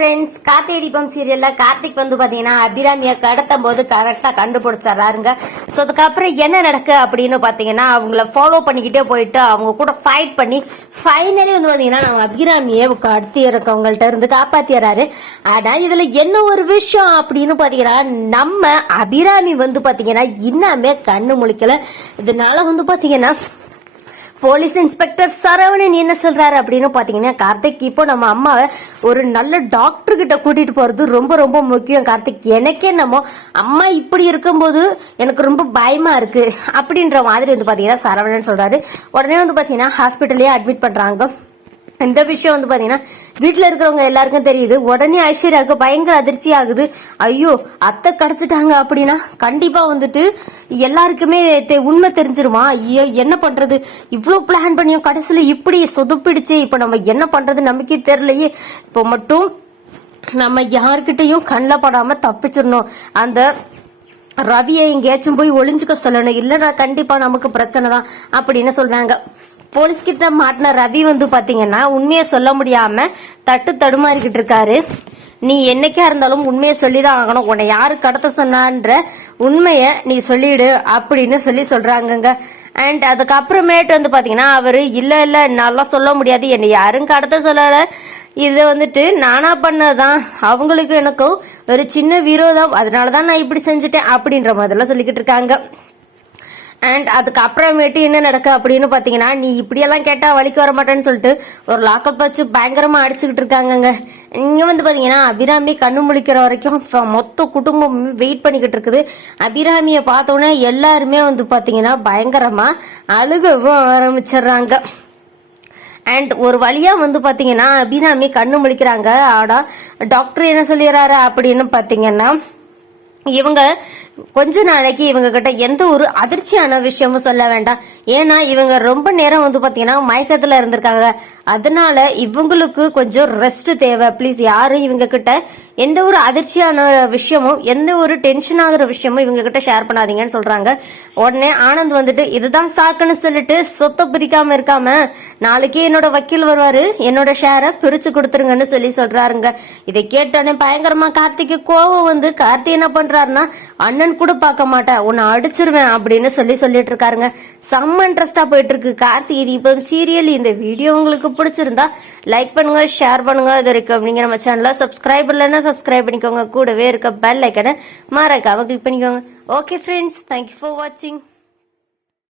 Friends, Karthigai Deepam சீரியல்ல கார்த்திக் வந்து பாத்தீங்கன்னா அபிராமியை கடத்தும் போது கரெக்டா கண்டுபிடிச்சாருங்க. ஸோ அதுக்கப்புறம் என்ன நடக்கு அப்படின்னு பாத்தீங்கன்னா அவங்கள ஃபாலோ பண்ணிக்கிட்டே போயிட்டு அவங்க கூட ஃபைட் பண்ணி ஃபைனலி வந்து பாத்தீங்கன்னா நம்ம அபிராமியை கடத்தி இருக்கவங்கள்ட்ட இருந்து காப்பாத்திடுறாரு. ஆனா இதுல என்ன ஒரு விஷயம் அப்படின்னு பாத்தீங்கன்னா நம்ம அபிராமி வந்து பாத்தீங்கன்னா இன்னமே கண்ணு முழிக்கல. இதனால வந்து பாத்தீங்கன்னா போலீஸ் இன்ஸ்பெக்டர் சரவணன் என்ன சொல்றாரு அப்படின்னு பாத்தீங்கன்னா, கார்த்திக் இப்போ நம்ம அம்மாவை ஒரு நல்ல டாக்டர் கிட்ட கூட்டிட்டு போறது ரொம்ப ரொம்ப முக்கியம் கார்த்திக். எனக்கே நம்ம அம்மா இப்படி இருக்கும்போது எனக்கு ரொம்ப பயமா இருக்கு அப்படின்ற மாதிரி வந்து பாத்தீங்கன்னா சரவணன் சொல்றாரு. உடனே வந்து பாத்தீங்கன்னா ஹாஸ்பிட்டல்லயே அட்மிட் பண்றாங்க. இந்த விஷயம் வந்து பாத்தீங்கன்னா வீட்டுல இருக்கிறவங்க எல்லாருக்கும் தெரியுது. உடனே ஐஸ்வர்யாவுக்கு பயங்கர அதிர்ச்சி ஆகுது. ஐயோ, அத்தை கிடைச்சிட்டாங்க அப்படின்னா கண்டிப்பா வந்துட்டு எல்லாருக்குமே உண்மை தெரிஞ்சிருமா? ஐயோ என்ன பண்றது, இவ்வளவு பிளான் பண்ணியும் கடைசியில இப்படி சொதுப்பிடுச்சு, இப்ப நம்ம என்ன பண்றது நமக்கே தெரியலையே. இப்போ மட்டும் நம்ம யாருக்கிட்டையும் கண்ணில் படாம தப்பிச்சிடணும். அந்த ரவியை எங்கேயாச்சும் போய் ஒளிஞ்சுக்க சொல்லணும், இல்லைன்னா கண்டிப்பா நமக்கு பிரச்சனை தான் அப்படின்னு சொல்றாங்க. போலீஸ் கிட்ட மாட்டின ரவி வந்து பாத்தீங்கன்னா உண்மையை சொல்ல முடியாம தடுமாறிக்கிட்டு இருக்காரு. நீ என்னைக்கா இருந்தாலும் உண்மையை சொல்லிதான் ஆகணும், உன்னை யாரு கடத்த சொன்னான்ற உண்மைய நீ சொல்லிடு அப்படின்னு சொல்றாங்கங்க. அண்ட் அதுக்கப்புறமேட்டு வந்து பாத்தீங்கன்னா அவரு இல்ல நல்லா சொல்ல முடியாது, என்னை யாரும் கடத்த சொல்லல, இது வந்துட்டு நானா பண்ணதான், அவங்களுக்கு எனக்கும் ஒரு சின்ன விரோதம், அதனாலதான் நான் இப்படி செஞ்சுட்டேன் அப்படின்ற மாதிரிலாம் சொல்லிக்கிட்டு இருக்காங்க. அண்ட் அதுக்கு அப்புறமேட்டு என்ன நடக்கு அப்படின்னு பாத்தீங்கன்னா, நீ இப்படியெல்லாம் கேட்டா வலிக்கு வர மாட்டேன்னு சொல்லிட்டு ஒரு லாக்கப் வச்சு பயங்கரமா அடிச்சுக்கிட்டு இருக்காங்க. இங்க வந்து பாத்தீங்கன்னா அபிராமி கண்ணு முழிக்கிற வரைக்கும் மொத்த குடும்பம் வெயிட் பண்ணிக்கிட்டு இருக்குது. அபிராமியை பார்த்தோன்னே எல்லாருமே வந்து பாத்தீங்கன்னா பயங்கரமா அழுகவும் ஆரம்பிச்சிடுறாங்க. அண்ட் ஒரு வழியா வந்து பாத்தீங்கன்னா அபிராமி கண்ணு முழிக்கிறாங்க. ஆனா டாக்டர் என்ன சொல்லிடுறாரு அப்படின்னு பாத்தீங்கன்னா, இவங்க கொஞ்ச நாளைக்கு இவங்க கிட்ட எந்த ஒரு அதிர்ச்சியான விஷயமும் சொல்ல வேண்டாம். ஏன்னா இவங்க ரொம்ப நேரம் வந்து பாத்தீங்கன்னா மயக்கத்துல இருந்திருக்காங்க. அதனால இவங்களுக்கு கொஞ்சம் ரெஸ்ட் தேவை. ப்ளீஸ் யாரும் இவங்க கிட்ட எந்த ஒரு அதிர்ச்சியான விஷயமும் எந்த ஒரு டென்ஷன் ஆகுற விஷயமும் இவங்க கிட்ட ஷேர் பண்ணாதீங்கன்னு சொல்றாங்க. உடனே ஆனந்த் வந்துட்டு இதுதான் சாக்குன்னு சொல்லிட்டு சொத்தை பிரிக்காம இருக்காம நாளைக்கு என்னோட வக்கீல் வருவாரு, என்னோட ஷேரை பிரிச்சு கொடுத்துருங்கன்னு சொல்றாருங்க. இதை கேட்டானே பயங்கரமா கார்த்திக்கு கோவம் வந்து கார்த்தி என்ன பண்றாருன்னா, அண்ணன் கூட பார்க்க மாட்டேன், உன்னை அடிச்சிருவேன் அப்படின்னு சொல்லிட்டு இருக்காருங்க. செம்ம இன்ட்ரெஸ்டா போயிட்டு இருக்கு கார்த்திகை தீபம் சீரியல். இந்த வீடியோ உங்களுக்கு பிடிச்சிருந்தா லைக் பண்ணுங்க, ஷேர் பண்ணுங்க. இது வரைக்கும் நீங்க நம்ம சேனலை சப்ஸ்கிரைப் இல்லைன்னா சப்ஸ்கிரைப் பண்ணிக்கோங்க. கூடவே இருக்க பெல் ஐக்கனை மறக்காம கிளிக் பண்ணிக்கோங்க. ஓகே ஃப்ரெண்ட்ஸ், தேங்க்யூ ஃபார் வாட்சிங்.